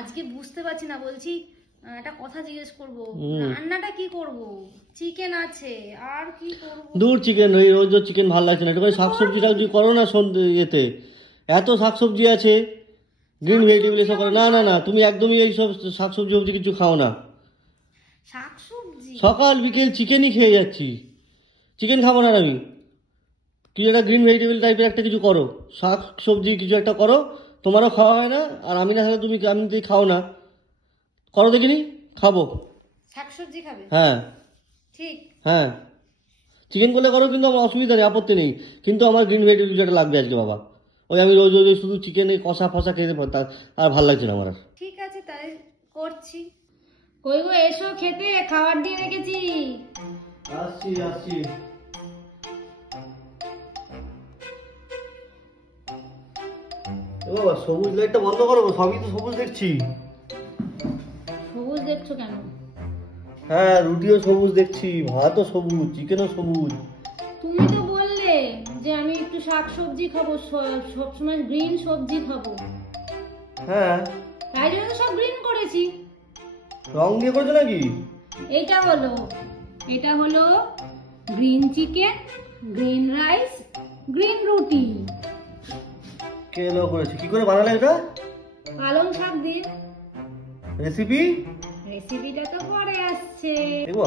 আজকে বুঝতে পারছি না, বলছি একটা কথা জিজ্ঞেস করবো, রান্নাটা কি করব? চিকেন আছে, আর কি করব? দূর চিকেন, ওই রোজ রোজ চিকেন ভালো লাগছে না, একটু শাকসবজি টাকসবজি করো না। ইয়েতে এত শাকসবজি আছে, গ্রিন ভেজিটেবল এসব করো। না না না, তুমি একদমই এই সব শাকসবজি সবজি কিছু খাও না। শাকসবজি সকাল বিকেল চিকেনই খেয়ে যাচ্ছি। চিকেন খাবো না আমি। কিছু একটা গ্রিন ভেজিটেবল টাইপের একটা কিছু করো, শাক সবজি কিছু একটা করো। তোমারও খাওয়া হয় না, আর আমি না খেলে তুমি আমি যদি খাও না, করো দেখিনি, খাবো। শাকসবজি খাবে? হ্যাঁ ঠিক। হ্যাঁ, চিকেন করলে করো, কিন্তু আমার অসুবিধা নেই, আপত্তি নেই, কিন্তু আমার গ্রিন ভেজিটেবল কিছু একটা লাগবে আজকে বাবা। ওই আমি রোজ রোজ শুধু চিকেনে কষা ফসা খেতে আর ভালো লাগছে না আমার আর। ঠিক আছে, তাই করছি। কই গো, এসো খেতে, খাবার দিয়ে রেখেছি। আসছি আসছি। বাবা সবুজ লাইটটা বন্ধ করো, সবই তো সবুজ দেখছি। সবুজ দেখছো কেন? হ্যাঁ, রুটিও সবুজ দেখছি, ভাতও সবুজ, চিকেনও সবুজ। তুমি তো বললে যে আমি একটু শাকসবজি খাবো, সবসময় গ্রিন সবজি খাবো। হ্যাঁ, তাই জন্য সব গ্রিন করেছি। রং দিয়ে করেছো নাকি? এটা হলো green chicken, green rice, green রুটি। কেলো করেছি, কি করে বানালে এটা? পালং শাক দিয়ে। রেসিপিটা তো পরে আসছে। দেখবো?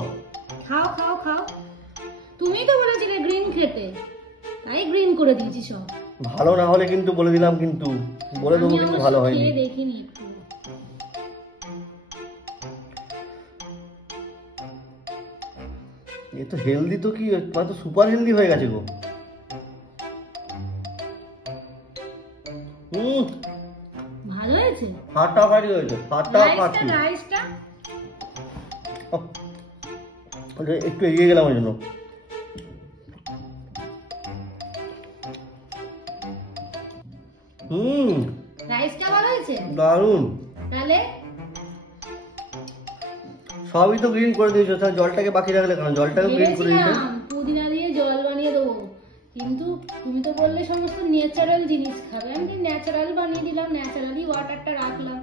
খাও খাও খাও, তুমি তো বলেছিলে গ্রিন খেতে, তাই গ্রিন করে দিয়েছি সব। ভালো না হলে কিন্তু বলে দিলাম, কিন্তু বলে দেবো কিন্তু ভালো হয়নি। দেখিনি একটু। এ তো হেলদি, তো কি মানে তো সুপার হেলদি হয়ে গেছে গো। ভালো হয়েছে, ফাটাফাটি হয়েছে, ফাটাফাটি। রাইসটা একটু এগিয়ে গেলাম ওই জন্য। রাইসটা ভালো হয়েছে, দারুন। তাহলে সবই তো গ্রিন করে দিয়েছো, তাহলে জলটাকে বাকি রাখলে কেন? জলটাকে গ্রিন করে দিতে। পুদিনা দিয়ে জল বানিয়ে দেবো, কিন্তু তুমি তো বললে সমস্ত ন্যাচারাল জিনিস খাবে, আমি ন্যাচারাল বানিয়ে দিলাম, ন্যাচারালি ওয়াটারটা রাখলাম।